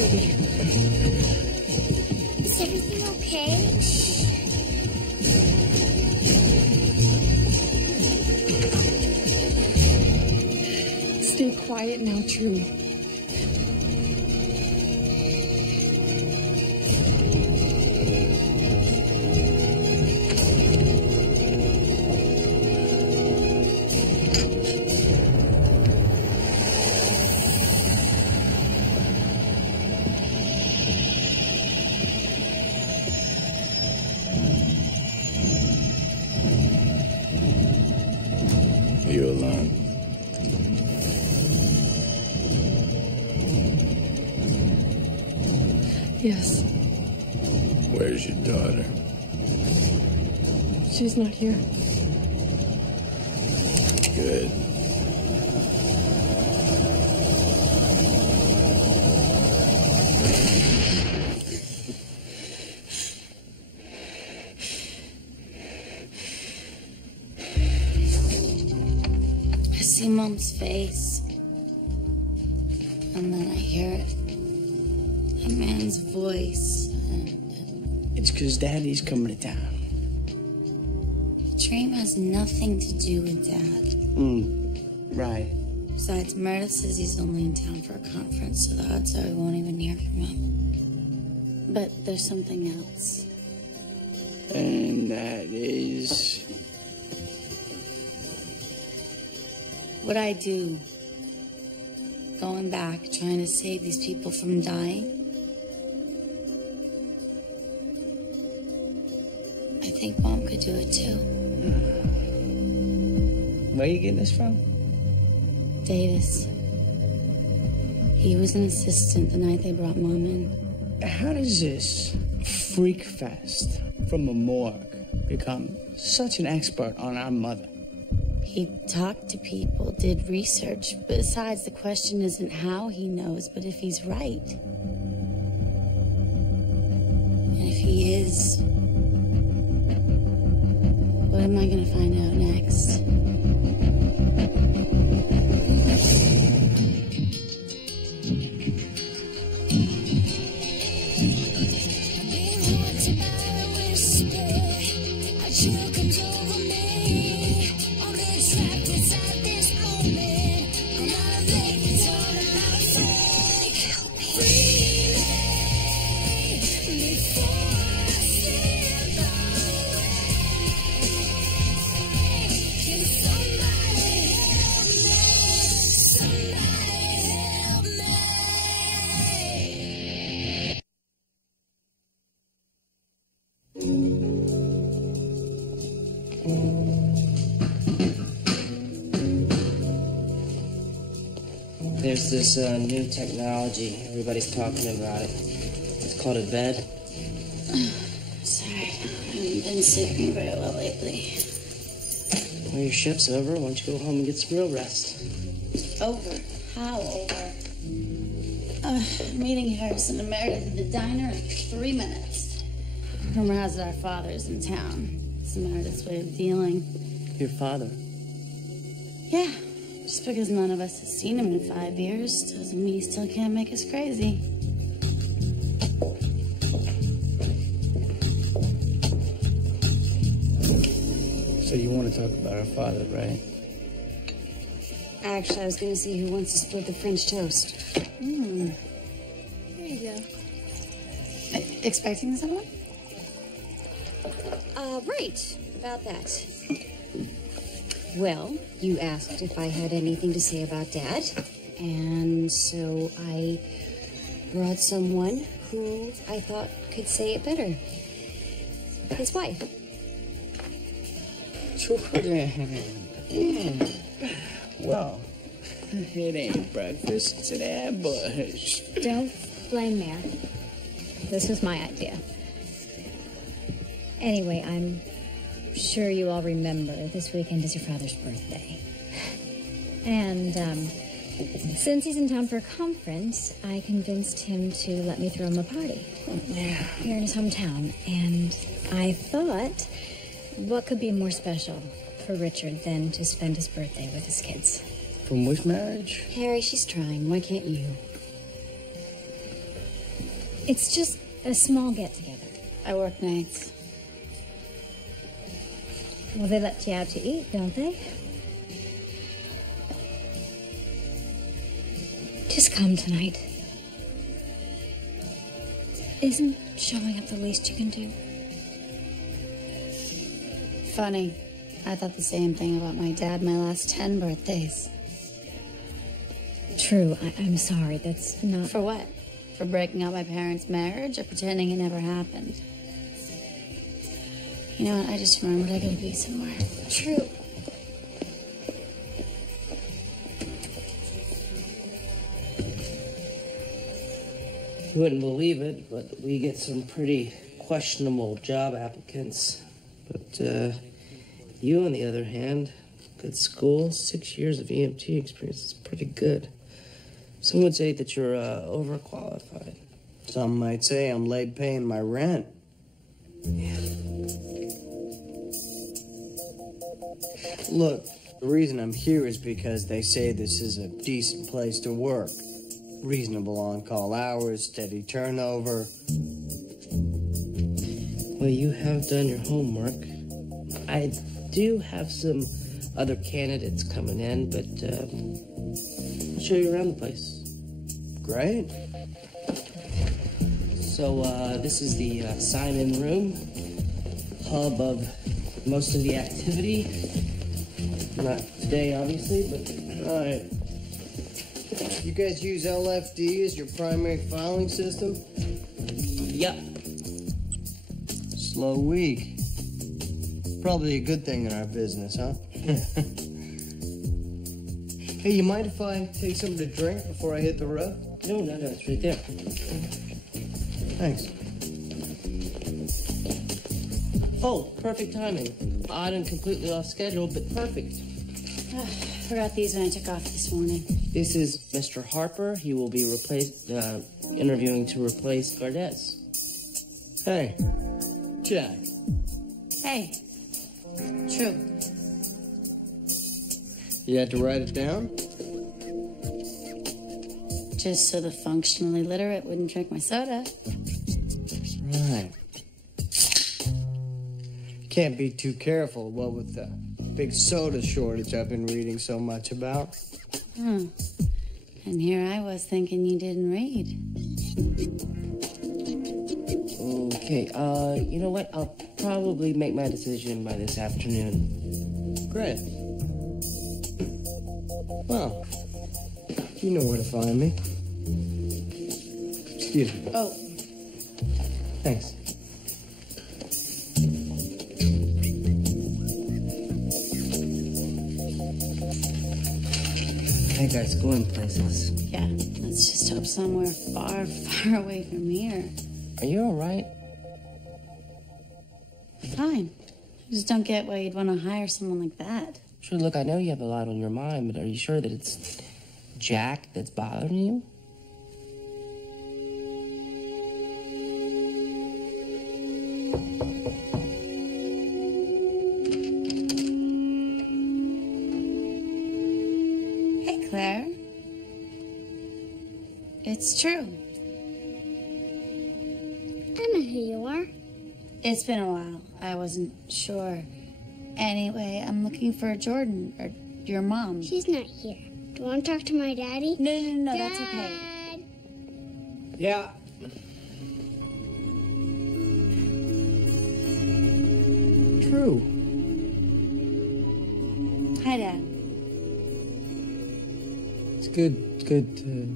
sweetie. Is everything okay? Stay quiet now, True. Are you alone? Yes. Where's your daughter? She's not here. Good. I see Mom's face, and then I hear it. A man's voice. It's because Daddy's coming to town. The dream has nothing to do with Dad. Right. Besides, Meredith says he's only in town for a conference, so the odds are we won't even hear from him. But there's something else. And that is... What I do, going back, trying to save these people from dying. I think Mom could do it too. Where are you getting this from? Davis. He was an assistant the night they brought Mom in. How does this freak fest from a morgue become such an expert on our mother? He talked to people, did research. Besides, the question isn't how he knows, but if he's right. And if he is, what am I going to find out next? There's this new technology. Everybody's talking about it. It's called a bed. Sorry, I haven't been sleeping very well lately. Well, your shift's over. Why don't you go home and get some real rest? Over? How over? Meeting Harrison and Meredith at the diner in 3 minutes. Rumor has it our father's in town. It's Meredith's way of dealing. Your father? Yeah. Just because none of us has seen him in 5 years doesn't mean he still can't make us crazy. So you want to talk about our father, right? Actually, I was going to see who wants to split the French toast. There you go. Expecting someone? Right. About that. Well, you asked if I had anything to say about Dad, and so I brought someone who I thought could say it better. His wife. Well, it ain't breakfast, it's an ambush. Don't blame me. This was my idea. Anyway, I'm sure you all remember this weekend is your father's birthday. And, since he's in town for a conference, I convinced him to let me throw him a party. Here in his hometown. And I thought, what could be more special for Richard than to spend his birthday with his kids? From which marriage? Harry, she's trying. Why can't you? It's just a small get-together. I work nights. Well, they let you out to eat, don't they? Just come tonight. Isn't showing up the least you can do? Funny. I thought the same thing about my dad my last 10 birthdays. True, I'm sorry, that's not... For what? For breaking up my parents' marriage or pretending it never happened? You know what? I just remembered I gotta be somewhere. True. You wouldn't believe it, but we get some pretty questionable job applicants. But you, on the other hand, good school, 6 years of EMT experience is pretty good. Some would say that you're overqualified. Some might say I'm late paying my rent. Yeah. Look, the reason I'm here is because they say this is a decent place to work. Reasonable on-call hours, steady turnover. Well, you have done your homework. I do have some other candidates coming in, but I'll show you around the place. Great. So, this is the sign-in room, hub of most of the activity. Not today, obviously, but... All right. You guys use LFD as your primary filing system? Yep. Slow week. Probably a good thing in our business, huh? Hey, you mind if I take something to drink before I hit the road? No, it's right there. Thanks. Oh, perfect timing. Odd and completely off schedule, but perfect. Forgot these when I took off this morning. This is Mr. Harper. He will be interviewing to replace Gardez. Hey, Jack. Hey. True. You had to write it down? Just so the functionally literate wouldn't drink my soda. Right. Can't be too careful, what with the big soda shortage I've been reading so much about. And here I was thinking you didn't read. Okay, you know what? I'll probably make my decision by this afternoon. Great. Well, you know where to find me. Excuse me. Oh. Thanks. Hey guys, going places. Yeah, let's just hope somewhere far, far away from here. Are you alright? Fine. I just don't get why you'd want to hire someone like that. Sure, look, I know you have a lot on your mind, but are you sure that it's Jack that's bothering you? Hey, Claire. It's true. I know who you are. It's been a while. I wasn't sure. Anyway, I'm looking for Jordan, or your mom. She's not here. Do you want to talk to my daddy? No, Dad. that's okay. Yeah. True. Hi, Dad. It's good to...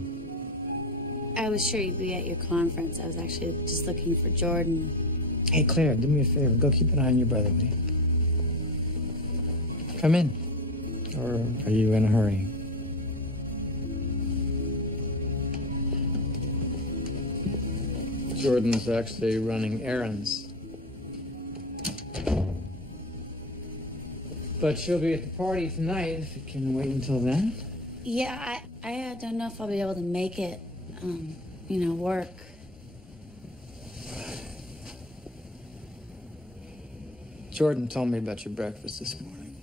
I was sure you'd be at your conference. I was actually just looking for Jordan. Hey, Claire, do me a favor. Go keep an eye on your brother, will you? Come in. Or are you in a hurry? Jordan's actually running errands. But she'll be at the party tonight, if you can wait until then. Yeah, I don't know if I'll be able to make it, work. Jordan told me about your breakfast this morning.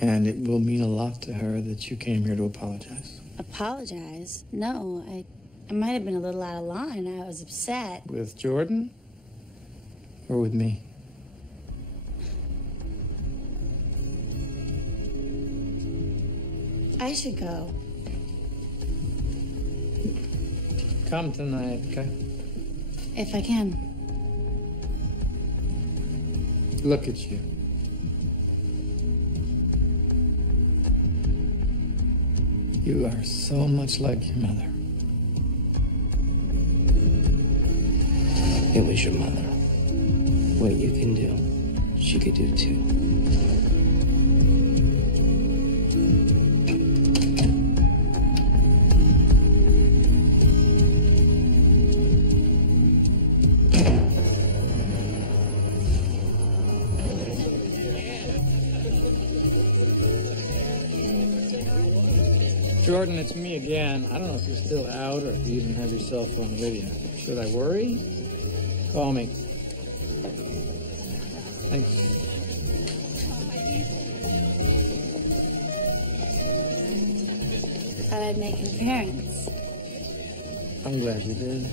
And it will mean a lot to her that you came here to apologize. Apologize? No, I I might have been a little out of line. I was upset. With Jordan? Or with me? I should go. Come tonight, okay? If I can. Look at you. You are so much like your mother. It was your mother. What you can do, she could do too. Jordan, it's me again. I don't know if you're still out or if you even have your cell phone with you. Should I worry? Call me. Thanks. Thought I'd make an appearance. I'm glad you did.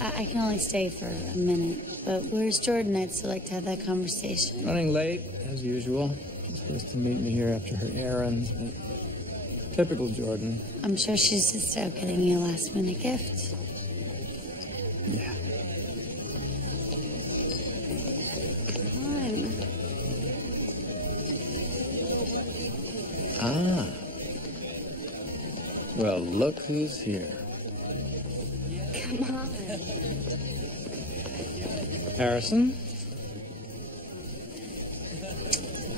I can only stay for a minute, but where's Jordan? I'd still like to have that conversation. Running late, as usual. She's supposed to meet me here after her errands, but typical Jordan. I'm sure she's just out getting you a last-minute gift. Yeah. Ah. Well, look who's here. Come on. Harrison?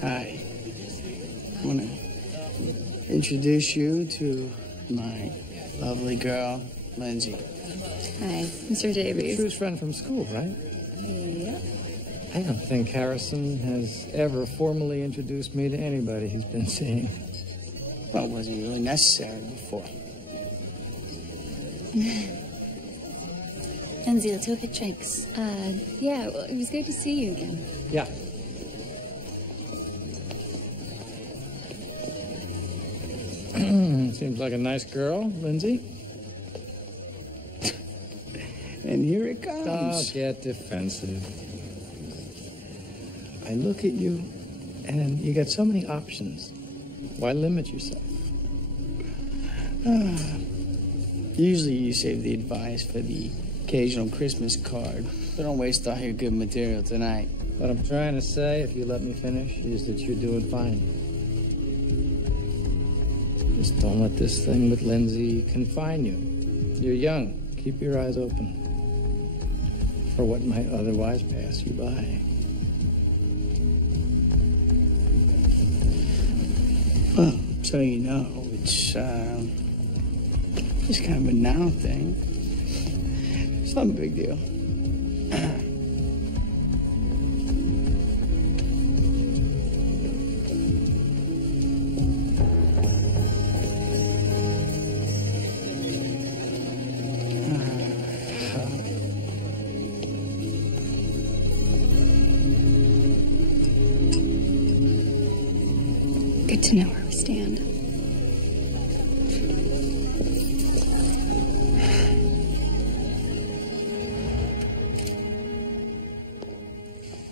Hi. I want to introduce you to my lovely girl, Lindsay. Hi, Mr. Davies. True's friend from school, right? Yep. I don't think Harrison has ever formally introduced me to anybody he's been seeing. Well, it wasn't really necessary before. Lindsay, let's go get drinks. Yeah, well, it was good to see you again. Yeah. Seems like a nice girl, Lindsay. And here it Don't comes. get defensive. I look at you, and you got so many options. Why limit yourself? Usually you save the advice for the occasional Christmas card. But don't waste all your good material tonight. What I'm trying to say, if you let me finish, is that you're doing fine. Just don't let this thing with Lindsay confine you. You're young. Keep your eyes open for what might otherwise pass you by. Well, so you know, it's just kind of a now thing. It's not a big deal. Good to know where we stand.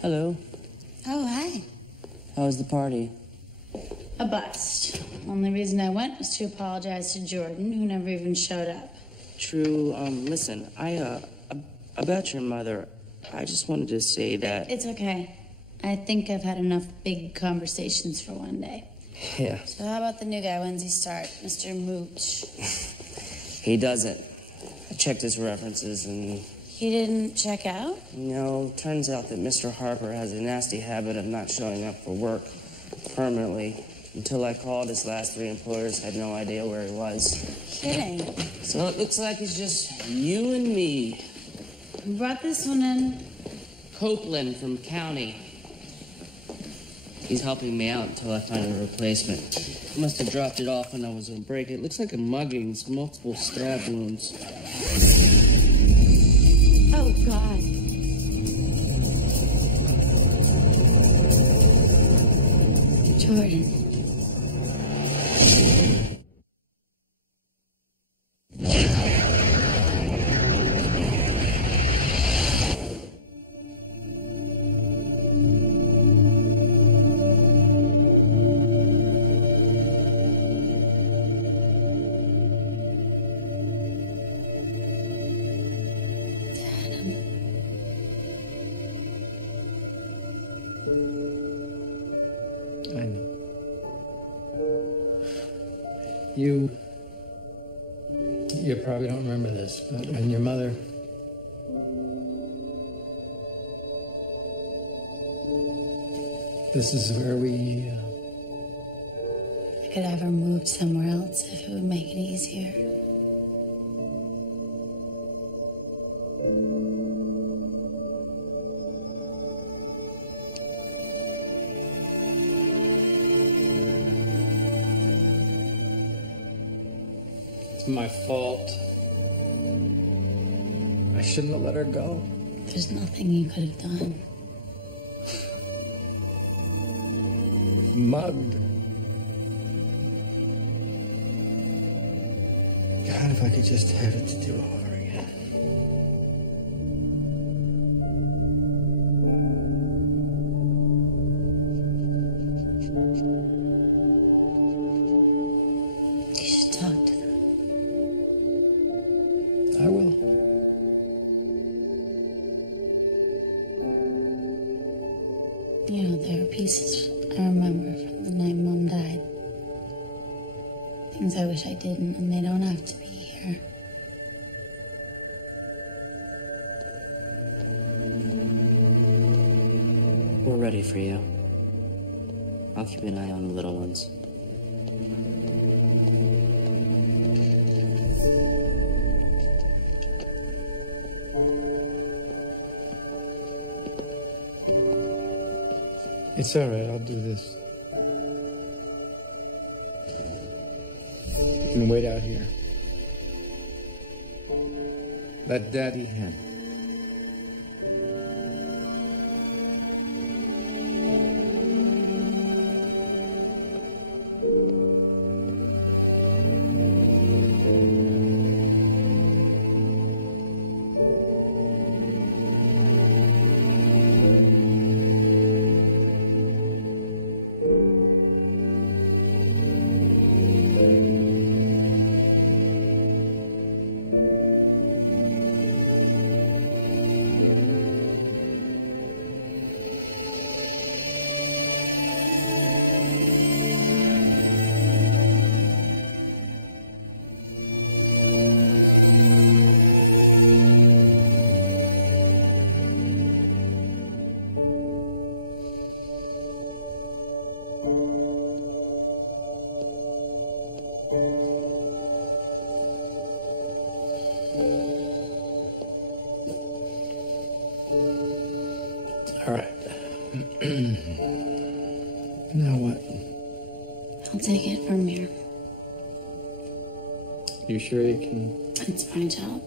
Hello. Oh, hi. How was the party? A bust. Only reason I went was to apologize to Jordan, who never even showed up. True. Listen, about your mother, I just wanted to say that... It's okay. I think I've had enough big conversations for one day. Yeah. So how about the new guy? When's he start? Mr. Mooch. He doesn't. I checked his references and... He didn't check out? No, turns out that Mr. Harper has a nasty habit of not showing up for work permanently. Until I called, his last 3 employers had no idea where he was. Kidding. So it looks like it's just you and me. Who brought this one in? Copeland from county. He's helping me out until I find a replacement. I must have dropped it off when I was on break. It looks like a mugging. It's multiple stab wounds. Oh, God. Jordan. You probably don't remember this, but when your mother... This is where we... I could have her moved somewhere else if it would make it easier. It's my fault. I shouldn't have let her go. There's nothing you could have done. Mugged. God, if I could just have it to do over again. You should talk to them. I will. You know, there are pieces I remember from the night Mom died. Things I wish I didn't, and they don't have to be here. We're ready for you. I'll keep an eye on the little ones. It's all right, I'll do this. You can wait out here. Let Daddy handle. All right. Now what? I'll take it from here. You sure you can? It's my job.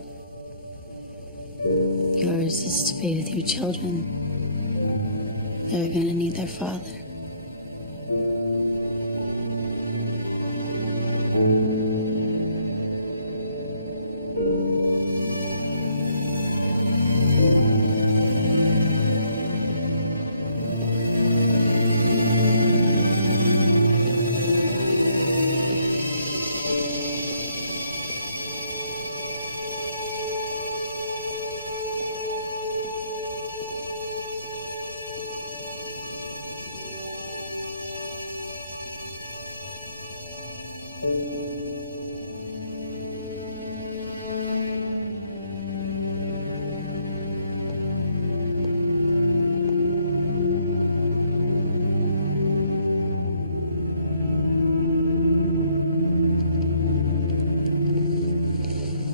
Yours is to be with your children. They're gonna need their father.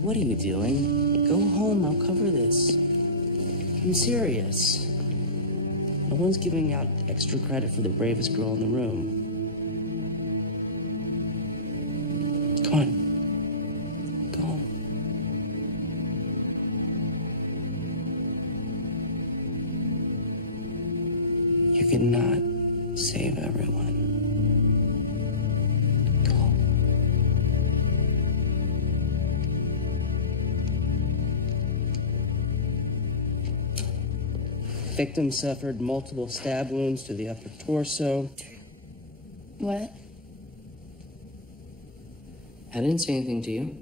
What are you doing? Go home, I'll cover this. I'm serious. No one's giving out extra credit for the bravest girl in the room. Come on. Go home. You cannot save everyone. Victim suffered multiple stab wounds to the upper torso. What? I didn't say anything to you.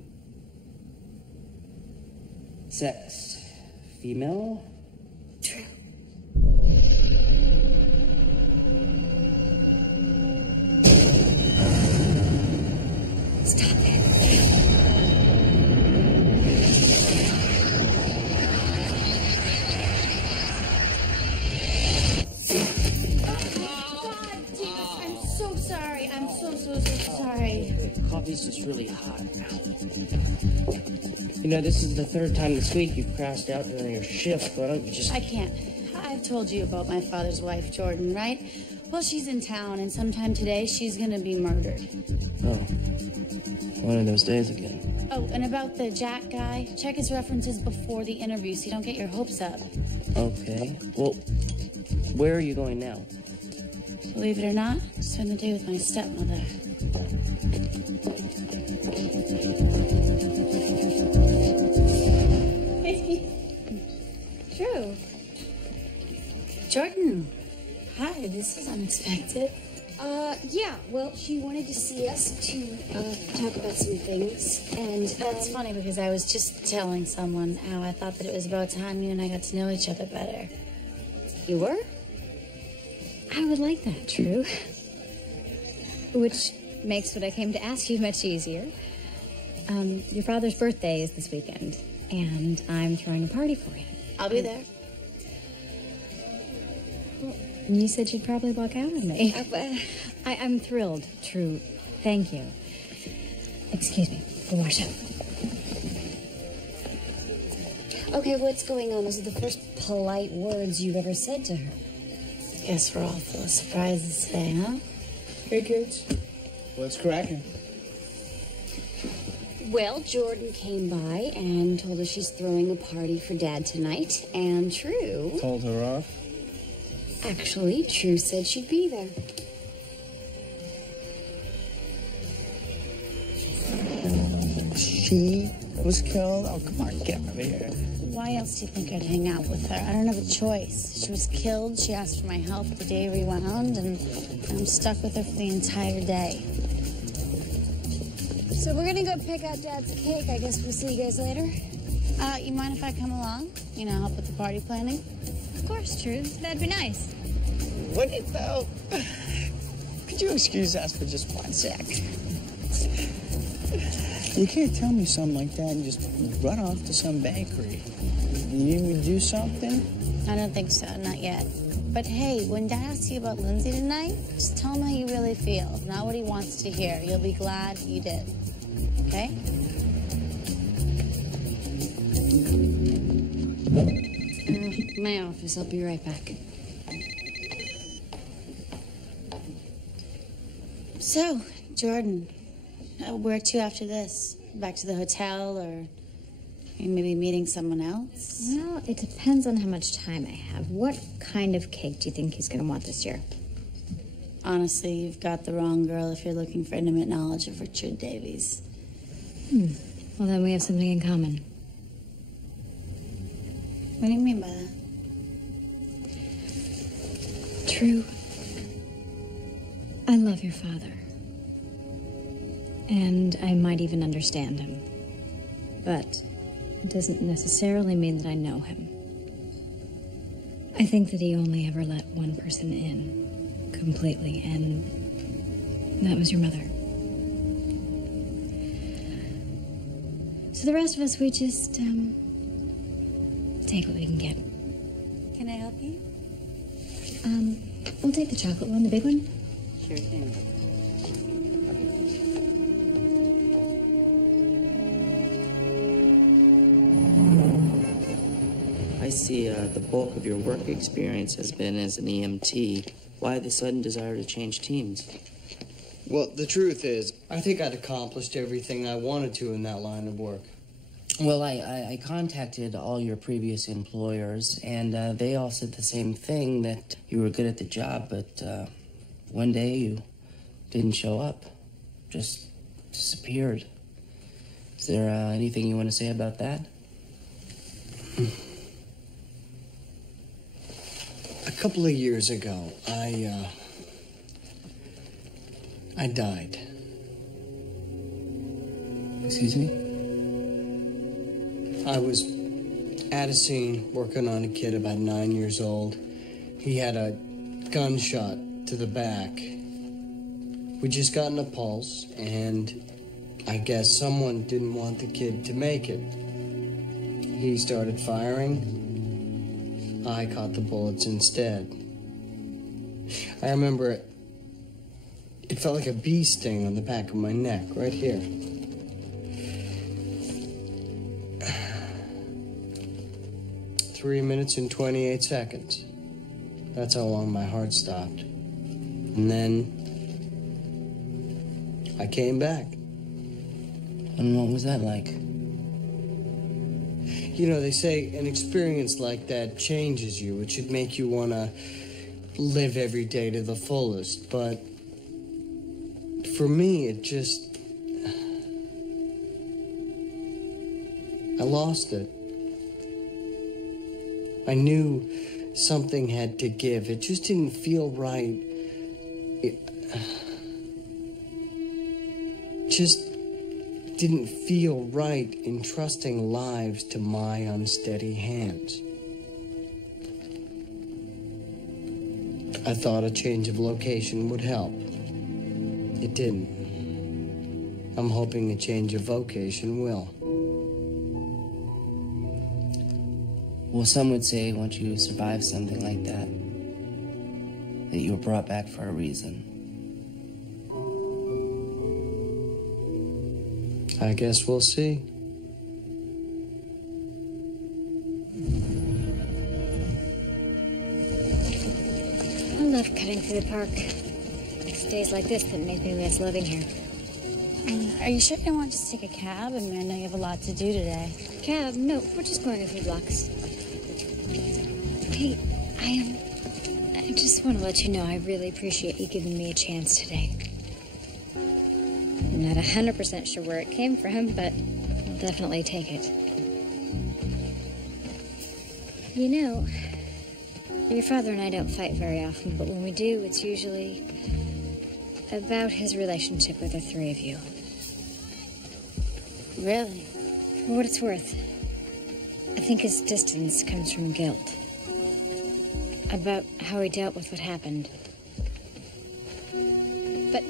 Sex. Female. True. Stop. It's just really hot. You know, this is the third time this week you've crashed out during your shift. Why don't you just... I can't. I've told you about my father's wife, Jordan, right? Well, she's in town, and sometime today she's gonna be murdered. Oh. One of those days again. Oh, and about the Jack guy, check his references before the interview so you don't get your hopes up. Okay. Well, where are you going now? Believe it or not, spend the day with my stepmother. True. Jordan, hi, this is unexpected. Yeah, well, she wanted to see us to, talk about some things, and, That's funny because I was just telling someone how I thought that it was about time you and I got to know each other better. You were? I would like that, True. Which makes what I came to ask you much easier. Your father's birthday is this weekend, and I'm throwing a party for him. I'll be there. And you said you'd probably walk out with me. I'm thrilled, True. Thank you. Excuse me. Go wash up. Okay, what's going on? Those are the first polite words you've ever said to her. Guess we're all full of surprises today, huh? Hey, kids. What's cracking? Well, Jordan came by and told us she's throwing a party for Dad tonight, and True... Told her off? Actually, True said she'd be there. She was killed? Oh, come on, get out of here. Why else do you think I'd hang out with her? I don't have a choice. She was killed, she asked for my help, the day rewound, and I'm stuck with her for the entire day. So we're gonna go pick out Dad's cake. I guess we'll see you guys later. You mind if I come along? You know, help with the party planning? Of course, True. That'd be nice. Would it, though? Could you excuse us for just 1 sec? You can't tell me something like that and just run off to some bakery. You would do something? I don't think so, not yet. But hey, when Dad asks you about Lindsay tonight, just tell him how you really feel, not what he wants to hear. You'll be glad you did. Okay? My office. I'll be right back. So, Jordan, where to after this? Back to the hotel or maybe meeting someone else? Well, it depends on how much time I have. What kind of cake do you think he's going to want this year? Honestly, you've got the wrong girl if you're looking for intimate knowledge of Richard Davies. Well, then we have something in common. What do you mean by that? True. I love your father. And I might even understand him. But it doesn't necessarily mean that I know him. I think that he only ever let one person in completely, and that was your mother. So the rest of us, we just, take what we can get. Can I help you? We'll take the chocolate one, the big one. Sure thing. I see the bulk of your work experience has been as an EMT. Why the sudden desire to change teams? Well, the truth is, I think I'd accomplished everything I wanted to in that line of work. Well, I contacted all your previous employers, and they all said the same thing, that you were good at the job, but one day you didn't show up. Just disappeared. Is there anything you want to say about that? A couple of years ago, I died. Excuse me? I was at a scene working on a kid about 9 years old. He had a gunshot to the back. We just gotten a pulse, and I guess someone didn't want the kid to make it. He started firing. I caught the bullets instead. I remember it It felt like a bee sting on the back of my neck, right here. Three minutes and 28 seconds. That's how long my heart stopped. And then I came back. And what was that like? You know, they say an experience like that changes you. It should make you want to live every day to the fullest. But for me, it just... I lost it. I knew something had to give. It just didn't feel right. It just didn't feel right entrusting lives to my unsteady hands. I thought a change of location would help. It didn't. I'm hoping a change of vocation will. Well, some would say once you survive something like that, that you were brought back for a reason. I guess we'll see. I love cutting through the park. It's days like this that make me miss living here. Are you sure you don't want to just take a cab? I mean, I know you have a lot to do today. Cab? No, we're just going a few blocks. Hey, I just want to let you know I really appreciate you giving me a chance today. I'm not 100% sure where it came from, but I'll definitely take it. You know, your father and I don't fight very often, but when we do, it's usually about his relationship with the three of you. Really? For what it's worth, I think his distance comes from guilt. About how he dealt with what happened. But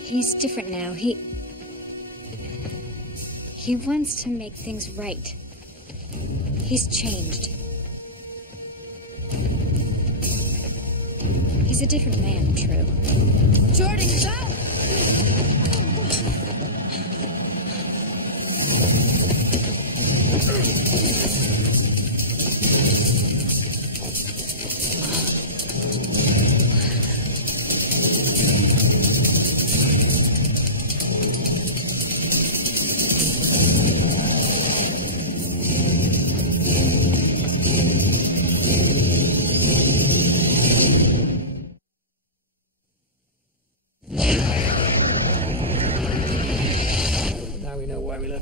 he's different now. He wants to make things right. He's changed. He's a different man, True. Jordan, go!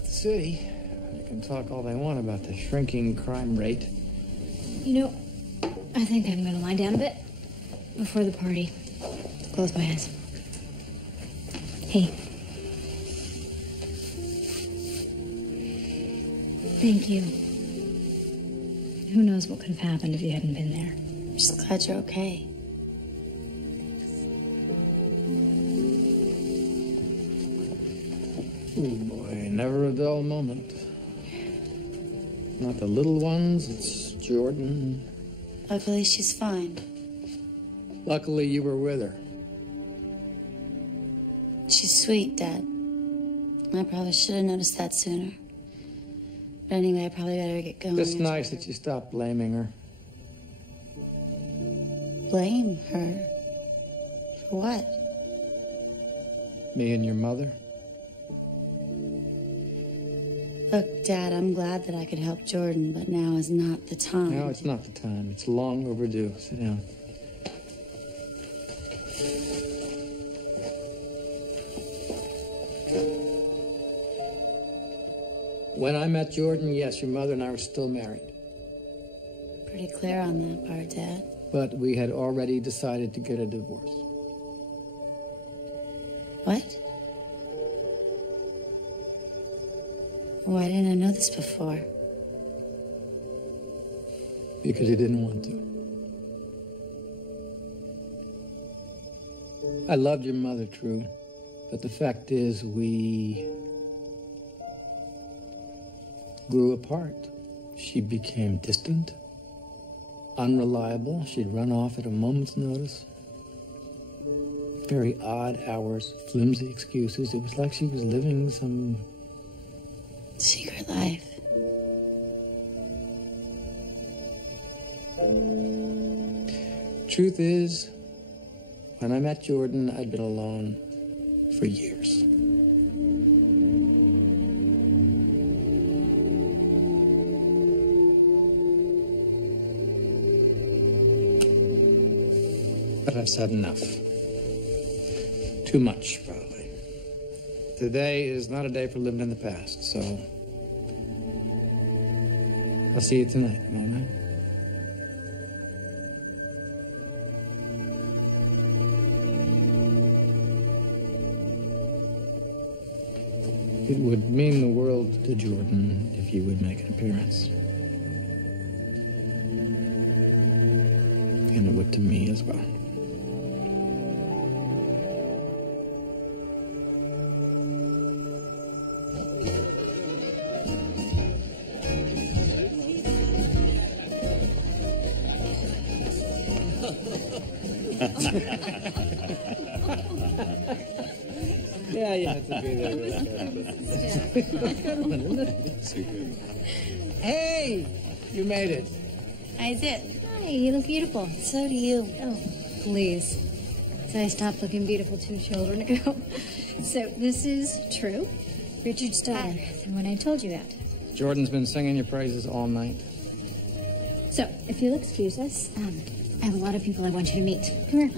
City. They can talk all they want about the shrinking crime rate. You know, I think I'm gonna lie down a bit before the party. Close my eyes. Hey. Thank you. Who knows what could have happened if you hadn't been there. I'm just glad you're okay. Oh boy, never a dull moment. Not the little ones, it's Jordan. Luckily, she's fine. Luckily, you were with her. She's sweet, Dad. I probably should have noticed that sooner. But anyway, I probably better get going. It's nice that you stopped blaming her. Blame her? For what? Me and your mother? Look, Dad, I'm glad that I could help Jordan, but now is not the time. No, it's not the time. It's long overdue. Sit down. When I met Jordan, yes, your mother and I were still married. Pretty clear on that part, Dad. But we had already decided to get a divorce. What? Why didn't I know this before? Because you didn't want to. I loved your mother, True. But the fact is, we grew apart. She became distant, unreliable. She'd run off at a moment's notice. Very odd hours, flimsy excuses. It was like she was living some secret life. Truth is, when I met Jordan, I'd been alone for years. But I've said enough. Too much, probably. Today is not a day for living in the past, so I'll see you tonight, all right? It would mean the world to Jordan if you would make an appearance. And it would to me as well. Yeah, you have to be there. Hey, you made it. I did. Hi, you look beautiful. So do you. Oh, please. So I stopped looking beautiful 2 children ago. So this is True, Richard's daughter, and when I told you that. Jordan's been singing your praises all night. So, if you'll excuse us, I have a lot of people I want you to meet. Come here.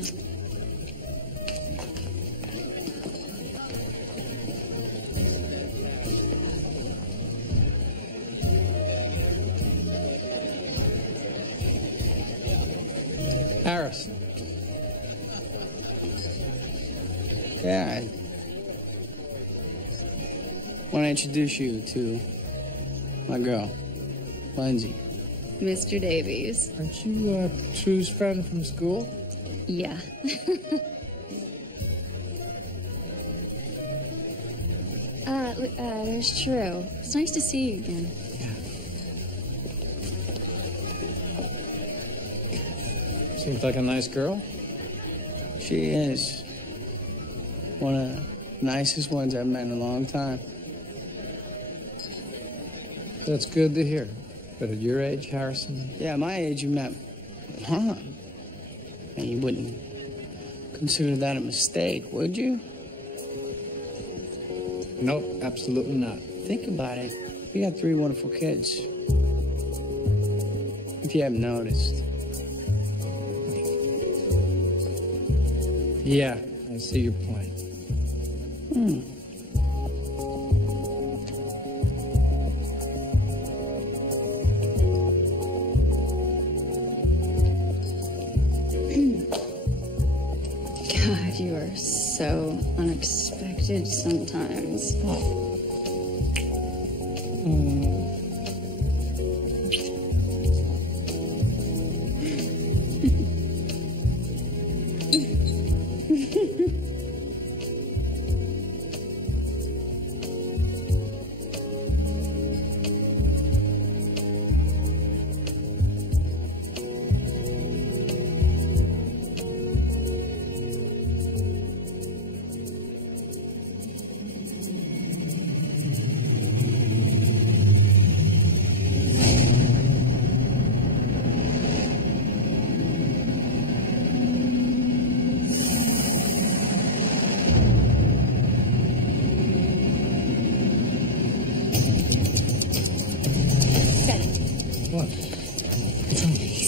Harrison. Yeah, I want to introduce you to my girl, Lindsay. Mr. Davies. Aren't you True's friend from school? Yeah. There's True. It's nice to see you again. Seems like a nice girl. She is one of the nicest ones I've met in a long time. That's good to hear. But at your age, Harrison? Yeah, my age, you met Mom. And you wouldn't consider that a mistake, would you? Nope, absolutely not. Think about it. We got 3 wonderful kids. If you haven't noticed. Yeah, I see your point. God, you are so unexpected sometimes.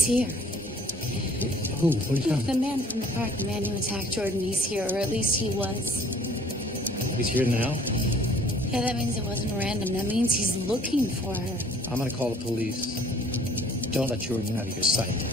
Here. Who? What are you talking about? The man from the park, the man who attacked Jordan, he's here, or at least he was. He's here now? Yeah, that means it wasn't random. That means he's looking for her. I'm gonna call the police. Don't let Jordan out of your sight.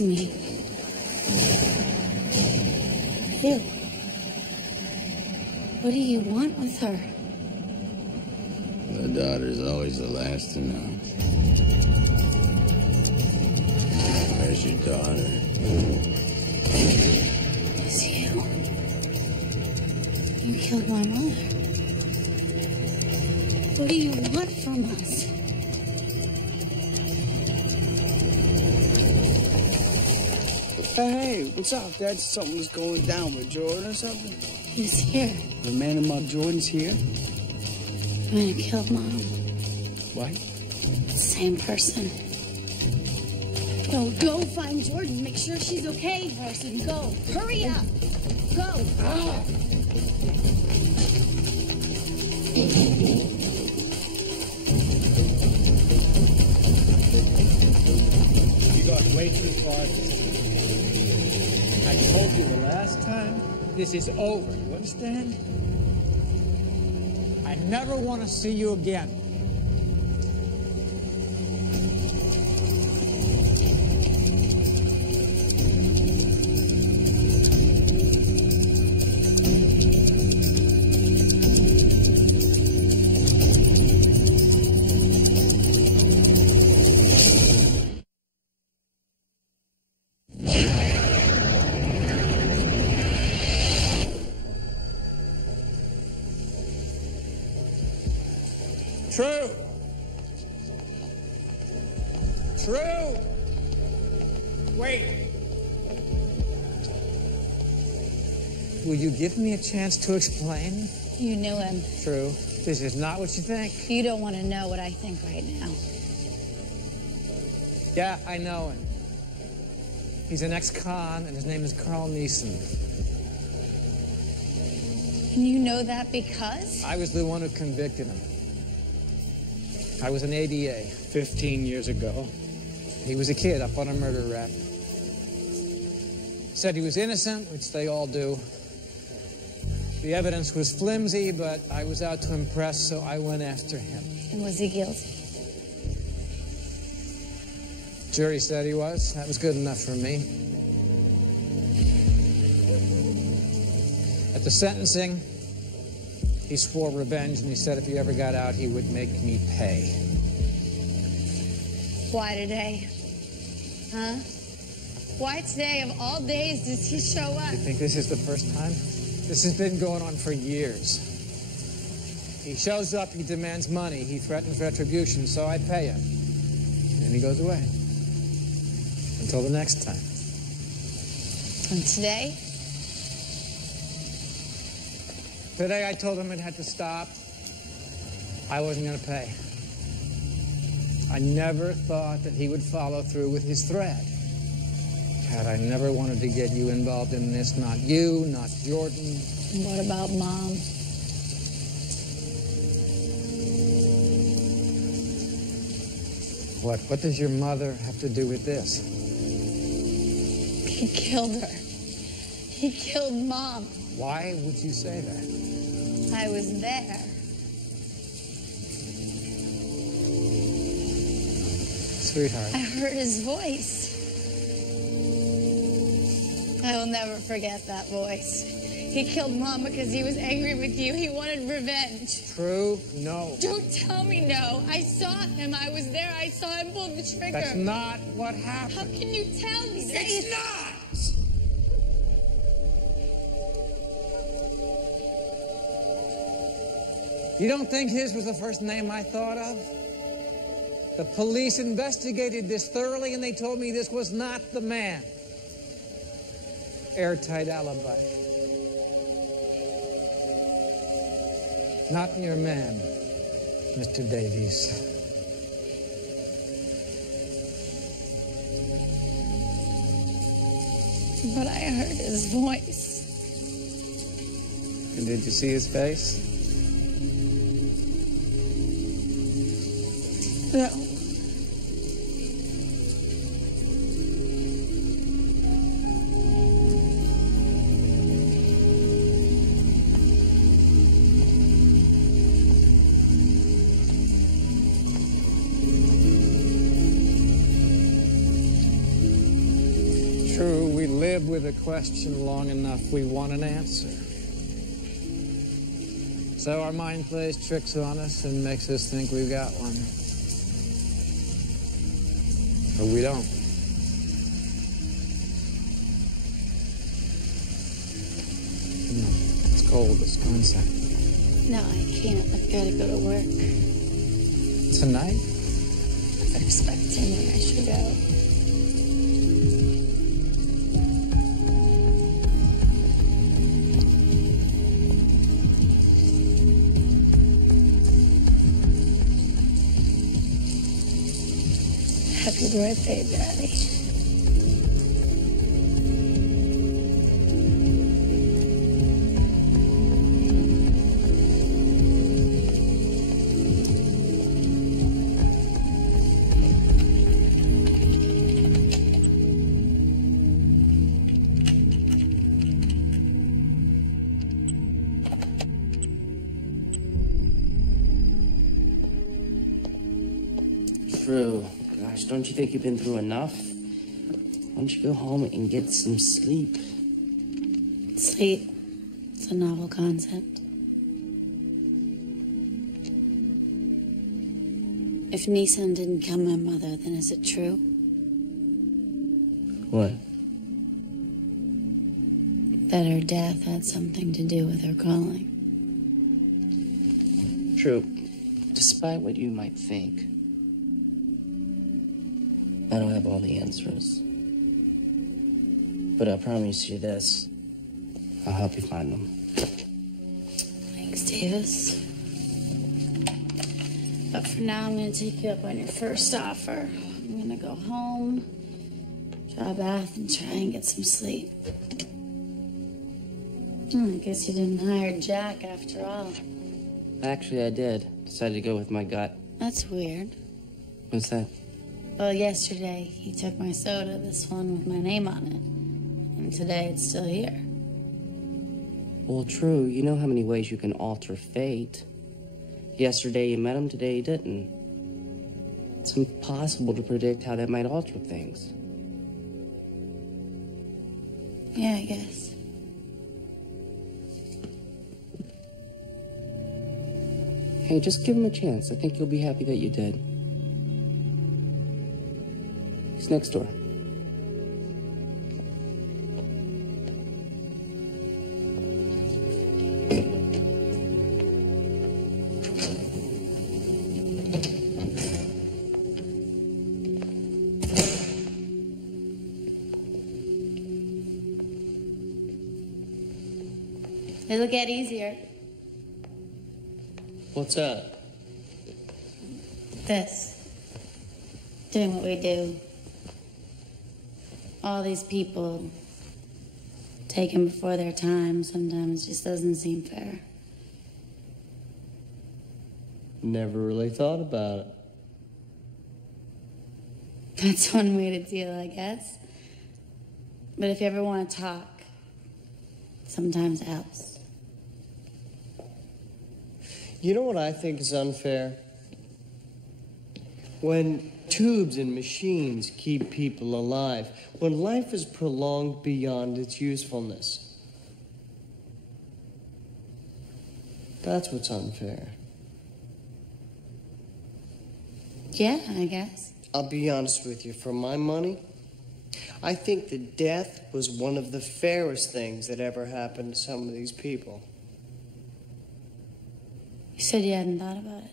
Excuse me. Phil, what do you want with her? The daughter's always the last to know. Where's your daughter? It's you. You killed my mother. What do you want from us? Hey, what's up? Dad, something's going down with Jordan or something? He's here. The man about Jordan's here? The man who killed Mom. What? Same person. Go find Jordan. Make sure she's okay first and go. Hurry up. Go. Ah. You got way too far. I told you the last time, this is over. You understand? I never want to see you again. True. True. Wait. Will you give me a chance to explain? You knew him. True. This is not what you think. You don't want to know what I think right now. Yeah, I know him. He's an ex-con, and his name is Carl Neeson. And you know that because? I was the one who convicted him. I was an ADA 15 years ago. He was a kid up on a murder rap. Said he was innocent, which they all do. The evidence was flimsy, but I was out to impress, so I went after him. And was he guilty? Jury said he was. That was good enough for me. At the sentencing, he swore revenge, and he said if he ever got out, he would make me pay. Why today? Huh? Why today, of all days, does he show up? You think this is the first time? This has been going on for years. He shows up, he demands money, he threatens retribution, so I pay him. And he goes away. Until the next time. And today? Today I told him it had to stop. I wasn't going to pay. I never thought that he would follow through with his threat. Had I never wanted to get you involved in this, not you, not Jordan. What about Mom? What does your mother have to do with this? He killed her. He killed Mom. Why would you say that? I was there. Sweetheart. I heard his voice. I will never forget that voice. He killed Mom because he was angry with you. He wanted revenge. True? No. Don't tell me no. I saw him. I was there. I saw him pull the trigger. That's not what happened. How can you tell me? Say it's not! You don't think his was the first name I thought of? The police investigated this thoroughly, and they told me this was not the man. Airtight alibi. Not your man, Mr. Davies. But I heard his voice. And did you see his face? No. live with a question long enough, we want an answer. So our mind plays tricks on us and makes us think we've got one. But we don't. It's cold, it's sunset. No, I can't. I've got to go to work. Tonight? They're expecting me. I should go. Happy birthday, Daddy. True. Gosh, don't you think you've been through enough? Why don't you go home and get some sleep? Sleep. It's a novel concept. If Nissan didn't kill my mother, then is it true? What? That her death had something to do with her calling. True. Despite what you might think, I don't have all the answers. But I promise you this. I'll help you find them. Thanks, Davis. But for now, I'm going to take you up on your first offer. I'm going to go home, draw a bath, and try and get some sleep. I guess you didn't hire Jack after all. Actually, I did. Decided to go with my gut. That's weird. What's that? Well, yesterday, he took my soda, this one with my name on it. And today, it's still here. Well, true. You know how many ways you can alter fate. Yesterday you met him, today you didn't. It's impossible to predict how that might alter things. Yeah, I guess. Hey, just give him a chance. I think you'll be happy that you did. He's next door. It'll get easier. What's that? This. Doing what we do. All these people taken before their time sometimes just doesn't seem fair. Never really thought about it. That's one way to deal, I guess. But if you ever want to talk, sometimes it helps. You know what I think is unfair? When tubes and machines keep people alive, when life is prolonged beyond its usefulness. That's what's unfair. Yeah, I guess. I'll be honest with you, for my money, I think that death was one of the fairest things that ever happened to some of these people. You said you hadn't thought about it.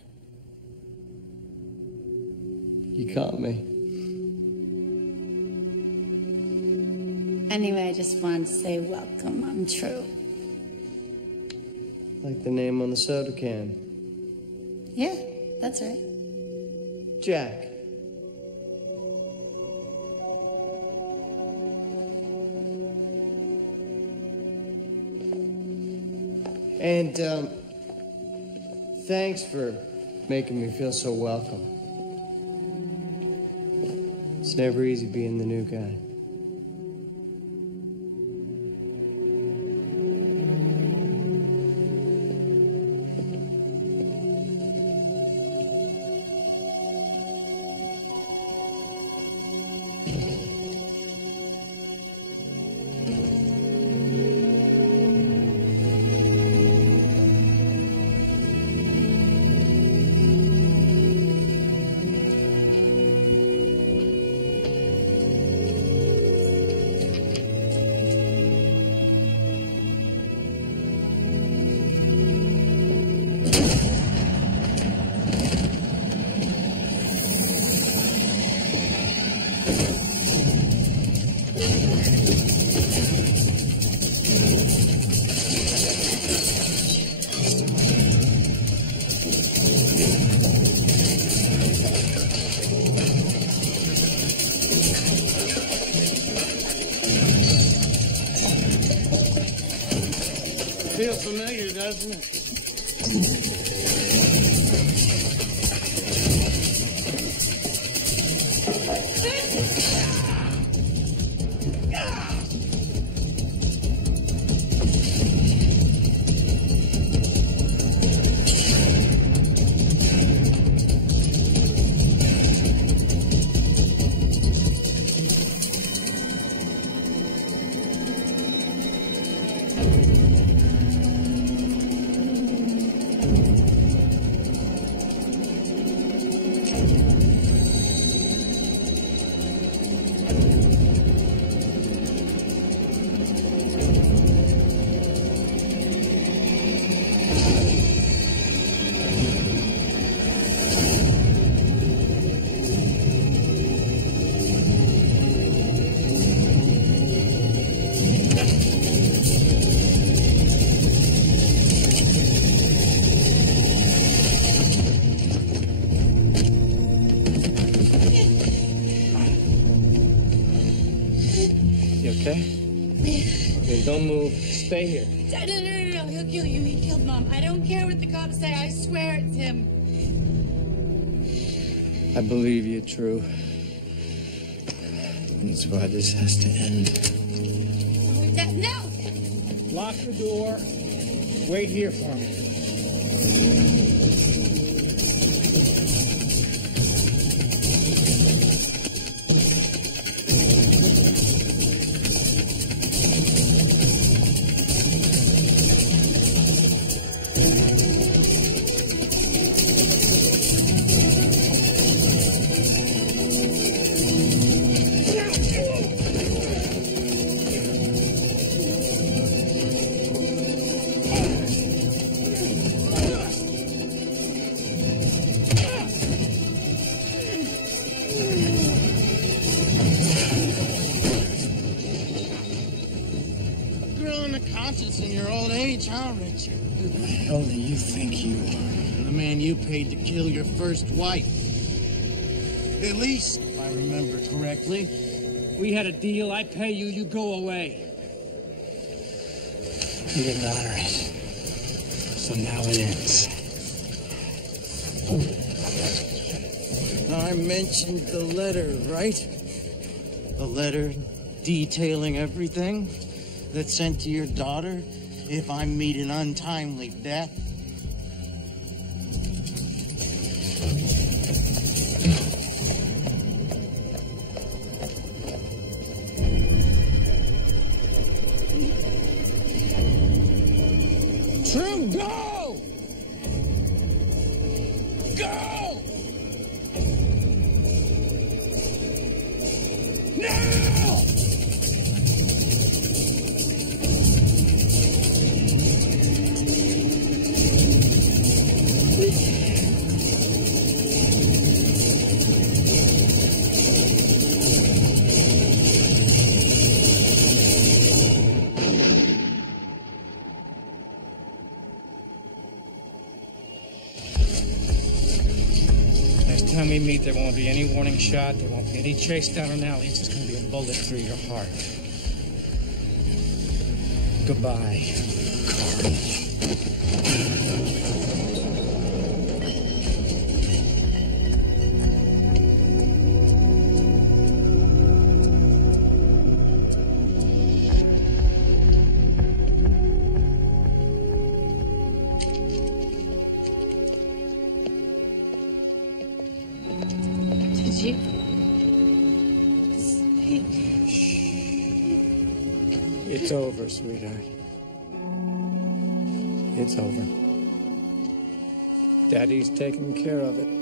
You caught me. Anyway, I just wanted to say welcome. I'm True. Like the name on the soda can. Yeah, that's right. Jack. And, thanks for making me feel so welcome. It's never easy being the new guy. Feels familiar, doesn't it? You okay? Okay, don't move. Stay here. No. He'll kill you. He killed Mom. I don't care what the cops say. I swear it's him. I believe you, True. And it's why this has to end. No! Lock the door. Wait here for me. In your old age, huh, Richard? Who the hell do you think you are? The man you paid to kill your first wife. At least, if I remember correctly. We had a deal. I pay you, you go away. You didn't honor it. So now it ends. I mentioned the letter, right? A letter detailing everything that's sent to your daughter if I meet an untimely death. True, go! Go! Now! Next time we meet, there won't be any warning shot. There won't be any chase down an alley. It's just going to be a bullet through your heart. Goodbye, It's over, sweetheart. It's over. Daddy's taking care of it.